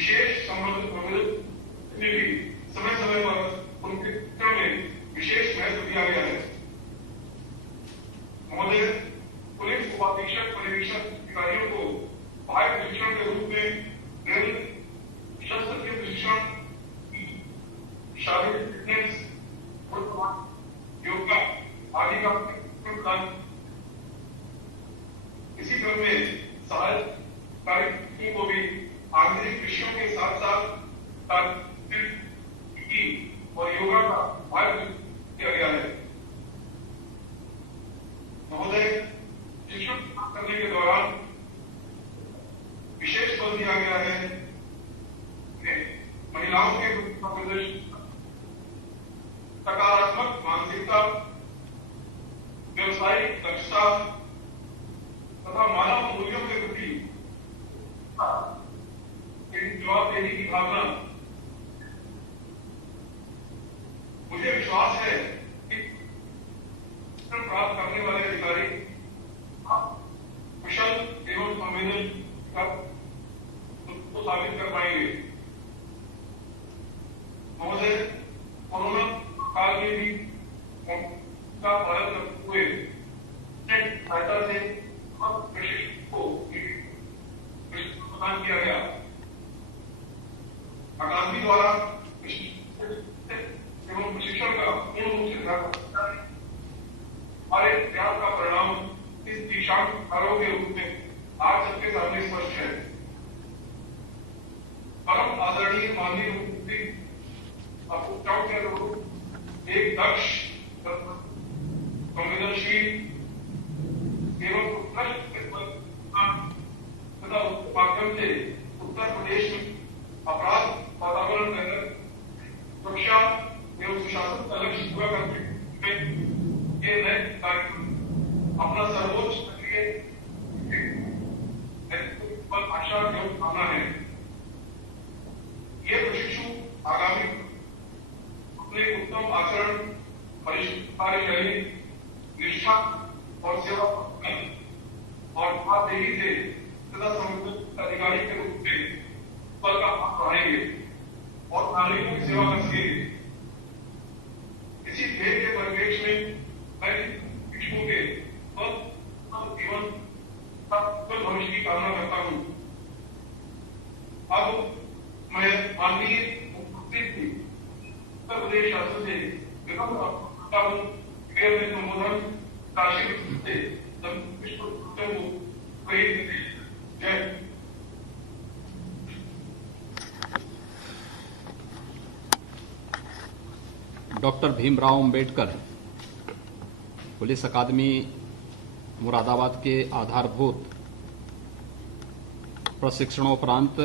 विशेष संबंधित भी समय समय पर उनके शिक्षा में विशेष महत्व दिया गया है। महोदय, पुलिस उपाधीक्षक परिवीक्षक अधिकारियों को बाह्य प्रशिक्षण के रूप में ड्रिल, शस्त्र के प्रशिक्षण, शारीरिक फिटनेस, योगा आदि का प्रदान। इसी क्रम में सहायक कार्यक्रमों को भी आंतरिक विषयों के साथ साथ और योगा का भाग किया गया है। महोदय, शिक्षण करने के दौरान विशेष बल दिया गया है महिलाओं के प्रदर्शन, सकारात्मक मानसिकता, व्यवसायिक दक्षता तथा मानव मूल्यों के प्रति जवाबदेही की भावना। मुझे विश्वास है कि शिक्षण प्राप्त करने वाले अधिकारी कुशल एवं संवेदनशील को साबित कर पाएंगे। महोदय, कोरोना काल में भी का पालन करते हुए सहायता से प्रशिक्षण को प्रदान किया गया। अकादमी द्वारा एवं प्रशिक्षण का पूर्ण रूप से हमारे प्रयास का परिणाम इस दिशांक आरोप के रूप में आज सबके सामने स्पष्ट है। परम आदरणीय माननीय मुख्यमंत्री आपको के अनुरूप एक दक्ष, संवेदनशील एवं तथा माध्यम से उत्तर प्रदेश में अपराध वातावरण के अंदर सुरक्षा एवं सुशासन का लक्ष्य पूरा करने में ये नए कार्यक्रम अपना सर्वोच्च सक्रिय आशा एवं भावना है। ये प्रशिक्षु आगामी अपने उत्तम आचरण, कार्यशैली, निष्ठा और सेवा और जवाबदेही से तथा संबंधित अधिकारी के रूप में पल का हाथ बढ़ाएंगे और नागरिकों की सेवा कर सकेंगे। इसी ध्येय के परिवेश में मैं शिक्षकों के जीवन भविष्य की कामना करता हूँ। अब मैं माननीय मुख्यमंत्री उत्तर प्रदेश शासन से संबोधन राष्ट्रीय से जय। Doctor Bhimrao Ambedkar police academy Moradabad के आधारभूत प्रशिक्षणोपरांत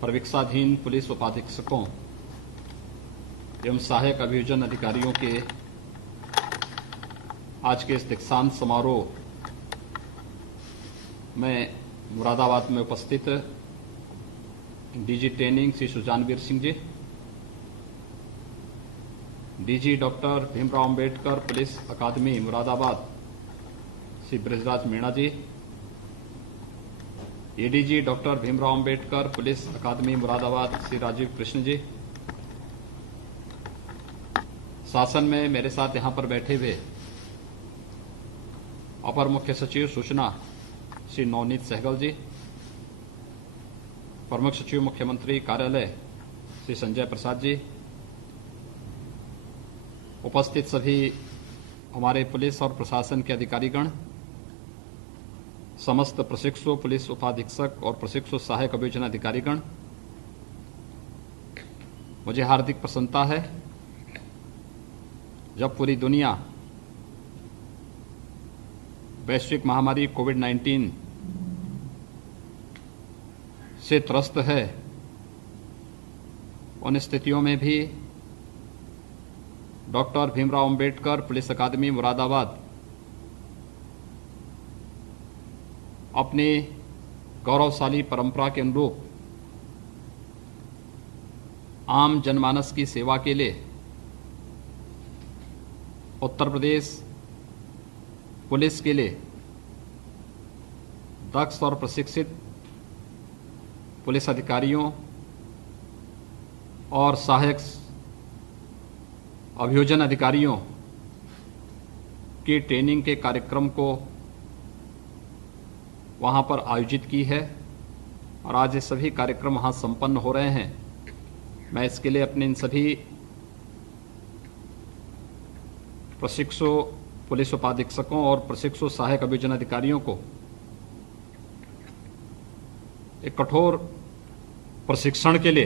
प्रशिक्षाधीन पुलिस उपाधीक्षकों एवं सहायक अभियोजन अधिकारियों के आज के इस दीक्षांत समारोह में मुरादाबाद में उपस्थित DG training Shri Sujanveer Singh ji, DG doctor Bhimrao Ambedkar police academy Moradabad Shri Brajraj Meena ji, ADG doctor Bhimrao Ambedkar police academy Moradabad Shri Rajeev Krishna ji, शासन में मेरे साथ यहां पर बैठे हुए अपर मुख्य सचिव सूचना श्री नवनीत सहगल जी, प्रमुख सचिव मुख्यमंत्री कार्यालय श्री संजय प्रसाद जी, उपस्थित सभी हमारे पुलिस और प्रशासन के अधिकारीगण, समस्त प्रशिक्षु पुलिस उपाधीक्षक और प्रशिक्षु सहायक अभियोजन अधिकारीगण, मुझे हार्दिक प्रसन्नता है जब पूरी दुनिया वैश्विक महामारी कोविड-19 से त्रस्त है, उन स्थितियों में भी doctor Bhimrao Ambedkar police academy Moradabad अपनी गौरवशाली परंपरा के अनुरूप आम जनमानस की सेवा के लिए उत्तर प्रदेश पुलिस के लिए दक्ष और प्रशिक्षित पुलिस अधिकारियों और सहायक अभियोजन अधिकारियों की ट्रेनिंग के कार्यक्रम को वहां पर आयोजित की है और आज ये सभी कार्यक्रम वहां संपन्न हो रहे हैं। मैं इसके लिए अपने इन सभी प्रशिक्षु पुलिस उपाधीक्षकों और प्रशिक्षु सहायक अभियोजन अधिकारियों को एक कठोर प्रशिक्षण के लिए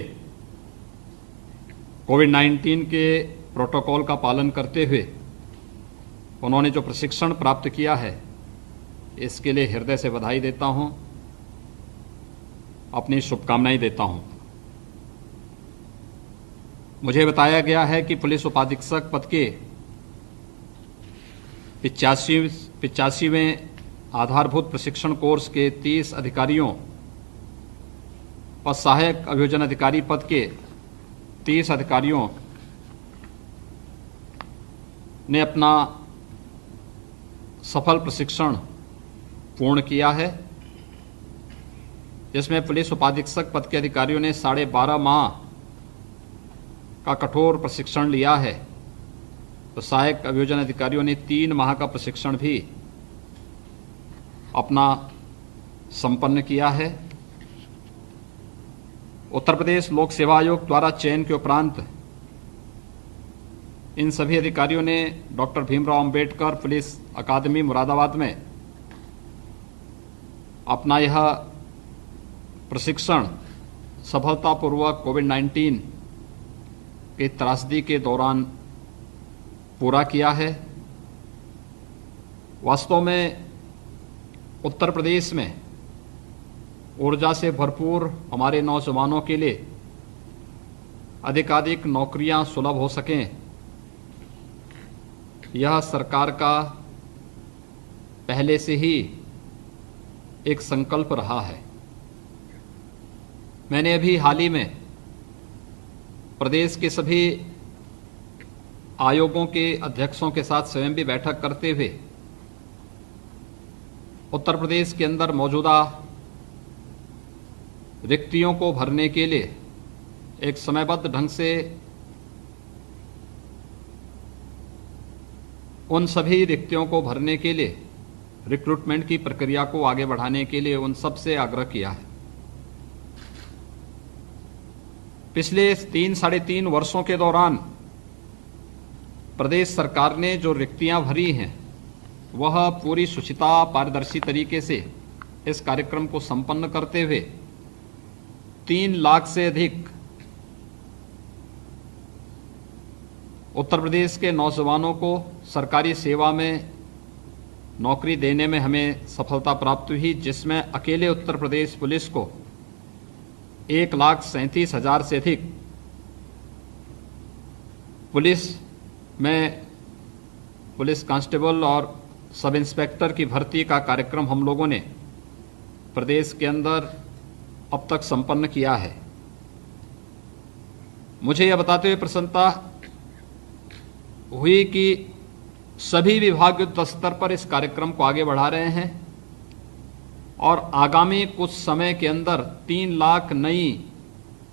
कोविड-19 के प्रोटोकॉल का पालन करते हुए उन्होंने जो प्रशिक्षण प्राप्त किया है, इसके लिए हृदय से बधाई देता हूं, अपनी शुभकामनाएं देता हूं। मुझे बताया गया है कि पुलिस उपाधीक्षक पद के 85वें आधारभूत प्रशिक्षण कोर्स के 30 अधिकारियों और सहायक अभियोजन अधिकारी पद के 30 अधिकारियों ने अपना सफल प्रशिक्षण पूर्ण किया है, जिसमें पुलिस उपाधीक्षक पद के अधिकारियों ने 12.5 माह का कठोर प्रशिक्षण लिया है, तो सहायक अभियोजन अधिकारियों ने 3 माह का प्रशिक्षण भी अपना संपन्न किया है। उत्तर प्रदेश लोक सेवा आयोग द्वारा चयन के उपरांत इन सभी अधिकारियों ने doctor Bhimrao Ambedkar police academy Moradabad में अपना यह प्रशिक्षण सफलतापूर्वक कोविड-19 के त्रासदी के दौरान पूरा किया है। वास्तव में उत्तर प्रदेश में ऊर्जा से भरपूर हमारे नौजवानों के लिए अधिकाधिक नौकरियां सुलभ हो सकें, यह सरकार का पहले से ही एक संकल्प रहा है। मैंने अभी हाल ही में प्रदेश के सभी आयोगों के अध्यक्षों के साथ स्वयं भी बैठक करते हुए उत्तर प्रदेश के अंदर मौजूदा रिक्तियों को भरने के लिए एक समयबद्ध ढंग से उन सभी रिक्तियों को भरने के लिए रिक्रूटमेंट की प्रक्रिया को आगे बढ़ाने के लिए उन सब से आग्रह किया है। पिछले 3-3.5 वर्षों के दौरान प्रदेश सरकार ने जो रिक्तियां भरी हैं, वह पूरी शुचिता पारदर्शी तरीके से इस कार्यक्रम को संपन्न करते हुए 3 लाख से अधिक उत्तर प्रदेश के नौजवानों को सरकारी सेवा में नौकरी देने में हमें सफलता प्राप्त हुई, जिसमें अकेले उत्तर प्रदेश पुलिस को 1,37,000 से अधिक पुलिस में पुलिस कांस्टेबल और सब इंस्पेक्टर की भर्ती का कार्यक्रम हम लोगों ने प्रदेश के अंदर अब तक संपन्न किया है। मुझे यह बताते हुए प्रसन्नता हुई कि सभी विभाग युद्ध स्तर पर इस कार्यक्रम को आगे बढ़ा रहे हैं और आगामी कुछ समय के अंदर 3 लाख नई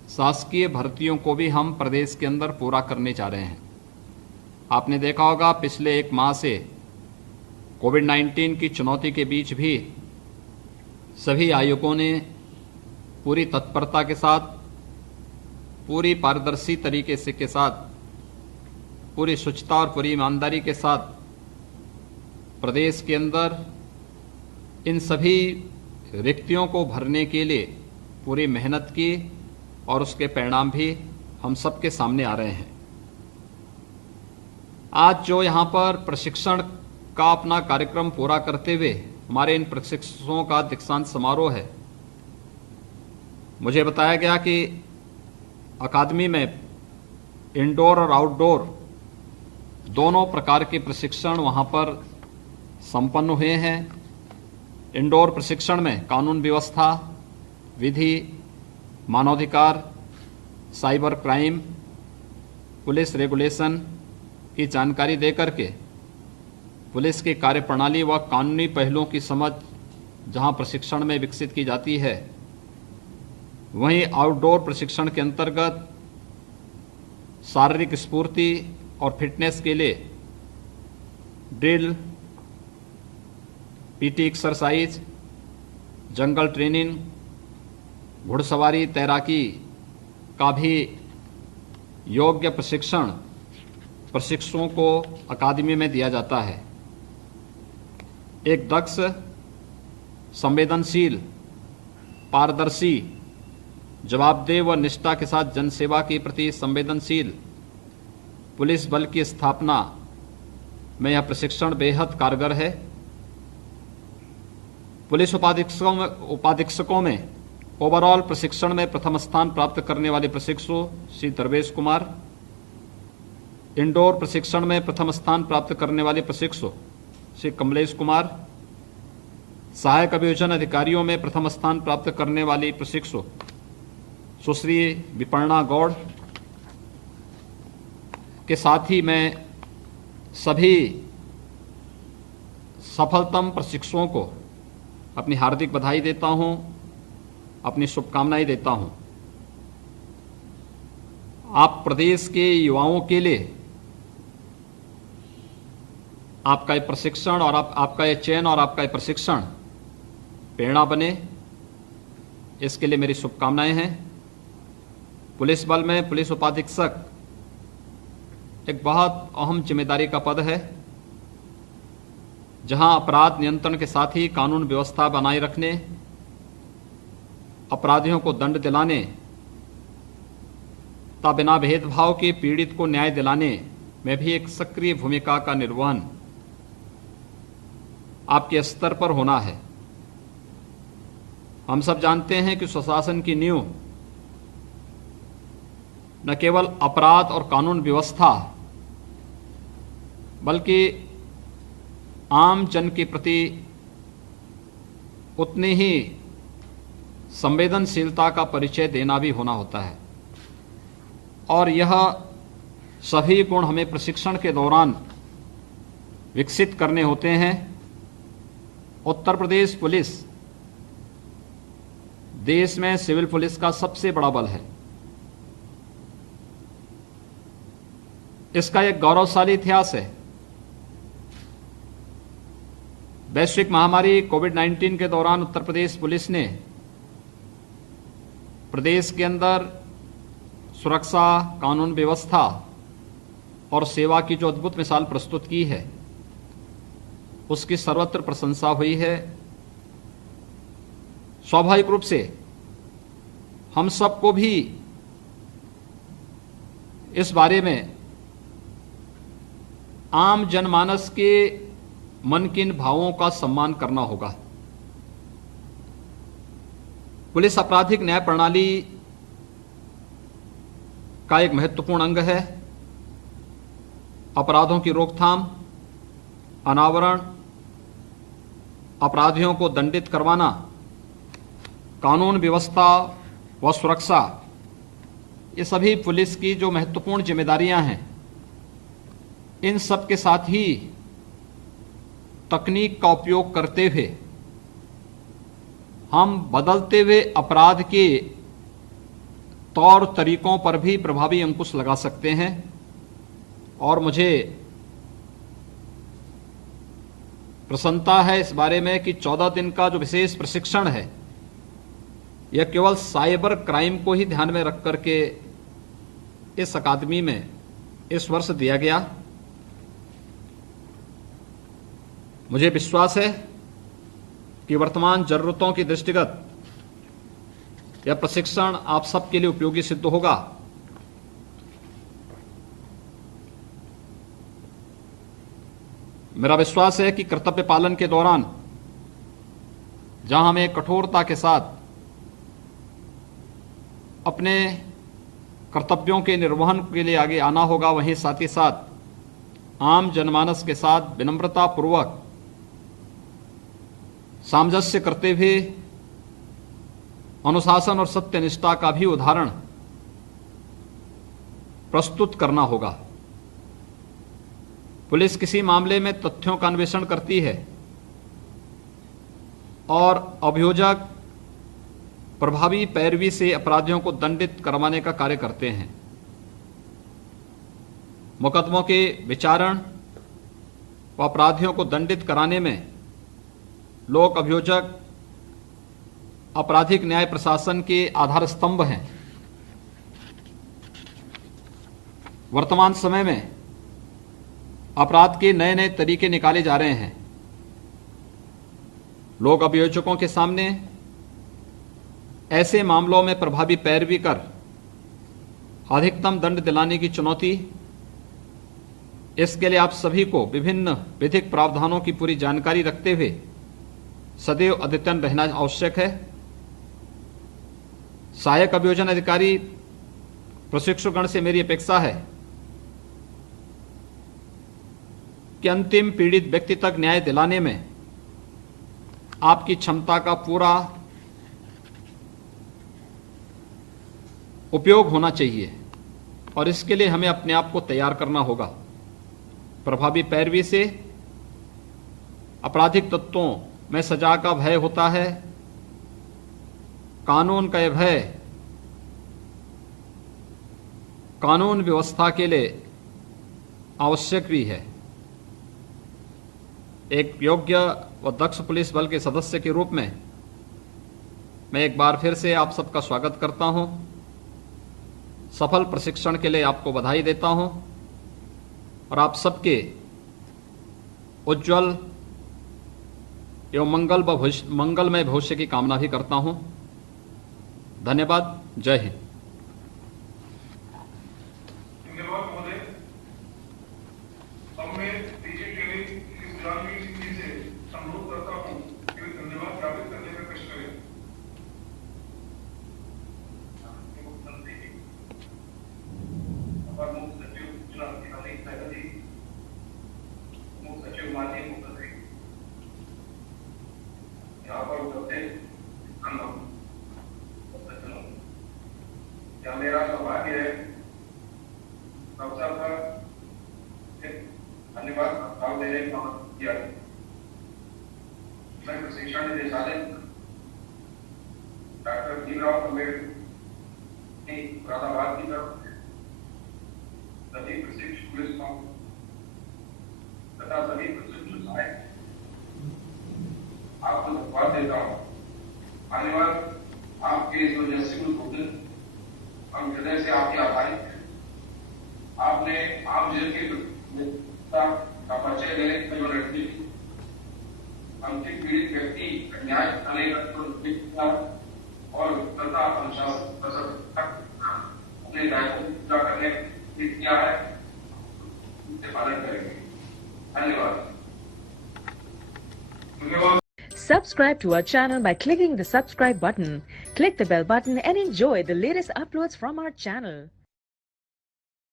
शासकीय भर्तियों को भी हम प्रदेश के अंदर पूरा करने जा रहे हैं। आपने देखा होगा पिछले 1 माह से कोविड-19 की चुनौती के बीच भी सभी आयोगों ने पूरी तत्परता के साथ, पूरी पारदर्शी तरीके से के साथ, पूरी शुचिता और पूरी ईमानदारी के साथ प्रदेश के अंदर इन सभी रिक्तियों को भरने के लिए पूरी मेहनत की और उसके परिणाम भी हम सबके सामने आ रहे हैं। आज जो यहाँ पर प्रशिक्षण का अपना कार्यक्रम पूरा करते हुए हमारे इन प्रशिक्षकों का दीक्षांत समारोह है, मुझे बताया गया कि अकादमी में इंडोर और आउटडोर दोनों प्रकार के प्रशिक्षण वहां पर संपन्न हुए हैं। इंडोर प्रशिक्षण में कानून व्यवस्था, विधि, मानवाधिकार, साइबर क्राइम, पुलिस रेगुलेशन की जानकारी देकर के पुलिस की कार्यप्रणाली व कानूनी पहलुओं की समझ जहां प्रशिक्षण में विकसित की जाती है, वहीं आउटडोर प्रशिक्षण के अंतर्गत शारीरिक स्फूर्ति और फिटनेस के लिए ड्रिल, पीटी एक्सरसाइज, जंगल ट्रेनिंग, घुड़सवारी, तैराकी का भी योग्य प्रशिक्षण प्रशिक्षुओं को अकादमी में दिया जाता है। एक दक्ष, संवेदनशील, पारदर्शी, जवाबदेह व निष्ठा के साथ जनसेवा के प्रति संवेदनशील पुलिस बल की स्थापना में यह प्रशिक्षण बेहद कारगर है। पुलिस उपाधीक्षकों में ओवरऑल प्रशिक्षण में प्रथम स्थान प्राप्त करने वाले प्रशिक्षु श्री दरवेश कुमार, इंडोर प्रशिक्षण में प्रथम स्थान प्राप्त करने वाले प्रशिक्षु श्री कमलेश कुमार, सहायक अभियोजन अधिकारियों में प्रथम स्थान प्राप्त करने वाली प्रशिक्षु सुश्री विपर्णा गौड़ के साथ ही मैं सभी सफलतम प्रशिक्षुओं को अपनी हार्दिक बधाई देता हूं, अपनी शुभकामनाएं देता हूं। आप प्रदेश के युवाओं के लिए आपका ये प्रशिक्षण और आपका ये चयन और आपका ये प्रशिक्षण प्रेरणा बने, इसके लिए मेरी शुभकामनाएं हैं। पुलिस बल में पुलिस उपाधीक्षक एक बहुत अहम जिम्मेदारी का पद है, जहां अपराध नियंत्रण के साथ ही कानून व्यवस्था बनाए रखने, अपराधियों को दंड दिलाने तथा बिना भेदभाव के पीड़ित को न्याय दिलाने में भी एक सक्रिय भूमिका का निर्वहन आपके स्तर पर होना है। हम सब जानते हैं कि सुशासन की नींव न केवल अपराध और कानून व्यवस्था बल्कि आम जन के प्रति उतनी ही संवेदनशीलता का परिचय देना भी होना होता है, और यह सभी गुण हमें प्रशिक्षण के दौरान विकसित करने होते हैं। उत्तर प्रदेश पुलिस देश में सिविल पुलिस का सबसे बड़ा बल है। इसका एक गौरवशाली इतिहास है। वैश्विक महामारी कोविड-19 के दौरान उत्तर प्रदेश पुलिस ने प्रदेश के अंदर सुरक्षा, कानून व्यवस्था और सेवा की जो अद्भुत मिसाल प्रस्तुत की है, उसकी सर्वत्र प्रशंसा हुई है। स्वाभाविक रूप से हम सबको भी इस बारे में आम जनमानस के मन के इन भावों का सम्मान करना होगा। पुलिस आपराधिक न्याय प्रणाली का एक महत्वपूर्ण अंग है। अपराधों की रोकथाम, अनावरण, अपराधियों को दंडित करवाना, कानून व्यवस्था व सुरक्षा, ये सभी पुलिस की जो महत्वपूर्ण जिम्मेदारियां हैं, इन सब के साथ ही तकनीक का उपयोग करते हुए हम बदलते हुए अपराध के तौर तरीकों पर भी प्रभावी अंकुश लगा सकते हैं। और मुझे प्रसन्नता है इस बारे में कि 14 दिन का जो विशेष प्रशिक्षण है, यह केवल साइबर क्राइम को ही ध्यान में रख करके इस अकादमी में इस वर्ष दिया गया। मुझे विश्वास है कि वर्तमान जरूरतों की दृष्टिगत यह प्रशिक्षण आप सबके लिए उपयोगी सिद्ध होगा। मेरा विश्वास है कि कर्तव्य पालन के दौरान जहां हमें कठोरता के साथ अपने कर्तव्यों के निर्वहन के लिए आगे आना होगा, वहीं साथ ही साथ आम जनमानस के साथ विनम्रता पूर्वक सामंजस्य करते हुए अनुशासन और सत्यनिष्ठा का भी उदाहरण प्रस्तुत करना होगा। पुलिस किसी मामले में तथ्यों का अन्वेषण करती है और अभियोजक प्रभावी पैरवी से अपराधियों को दंडित करवाने का कार्य करते हैं। मुकदमों के विचारण व अपराधियों को दंडित कराने में लोक अभियोजक आपराधिक न्याय प्रशासन के आधार स्तंभ हैं। वर्तमान समय में अपराध के नए नए तरीके निकाले जा रहे हैं। लोक अभियोजकों के सामने ऐसे मामलों में प्रभावी पैरवी कर अधिकतम दंड दिलाने की चुनौती। इसके लिए आप सभी को विभिन्न विधिक प्रावधानों की पूरी जानकारी रखते हुए सदैव अद्यतन रहना आवश्यक है। सहायक अभियोजन अधिकारी प्रशिक्षुगण से मेरी अपेक्षा है कि अंतिम पीड़ित व्यक्ति तक न्याय दिलाने में आपकी क्षमता का पूरा उपयोग होना चाहिए और इसके लिए हमें अपने आप को तैयार करना होगा। प्रभावी पैरवी से आपराधिक तत्वों में सजा का भय होता है। कानून का यह भय कानून व्यवस्था के लिए आवश्यक भी है। एक योग्य व दक्ष पुलिस बल के सदस्य के रूप में मैं एक बार फिर से आप सबका स्वागत करता हूं। सफल प्रशिक्षण के लिए आपको बधाई देता हूं और आप सबके उज्जवल एवं मंगलमय भविष्य की कामना भी करता हूं। धन्यवाद। जय हिंद। धन्यवाद महोदय। अब मैं डीजी ट्रेनिंग की गुलामी जी से अनुरोध करता हूं कि वे धन्यवाद ज्ञापित करने का कष्ट करें। अपर मुख्य सचिव चुनाव अधिकारी सहजी, मुख्य सचिव माननीय मुख्य सचिव यहाँ पर उपस्थित क्या मेरा सौभाग्य है अवसर पर धन्यवाद प्रस्ताव देने का किया। मैं प्रशिक्षण निदेशालय डॉक्टर भीमराव अम्बेडकर की मुरादाबाद की तरफ से सभी प्रशिक्षु पुलिस तथा सभी प्रशिक्षु सहायक आपको धन्यवाद देता हूँ। धन्यवाद आपके इस वजस्वी उद्बोधन हम हृदय से आपके आभारी हैं। आपने आम जेल की का परिचय देने की जो रणनीति अंतिम पीड़ित व्यक्ति न्याय दिलाने का और तथा अनुशासन अपने दायित्व पूरा करने किया है, इससे पालन करेंगे। धन्यवाद। धन्यवाद। Subscribe to our channel by clicking the subscribe button. Click the bell button and enjoy the latest uploads from our channel.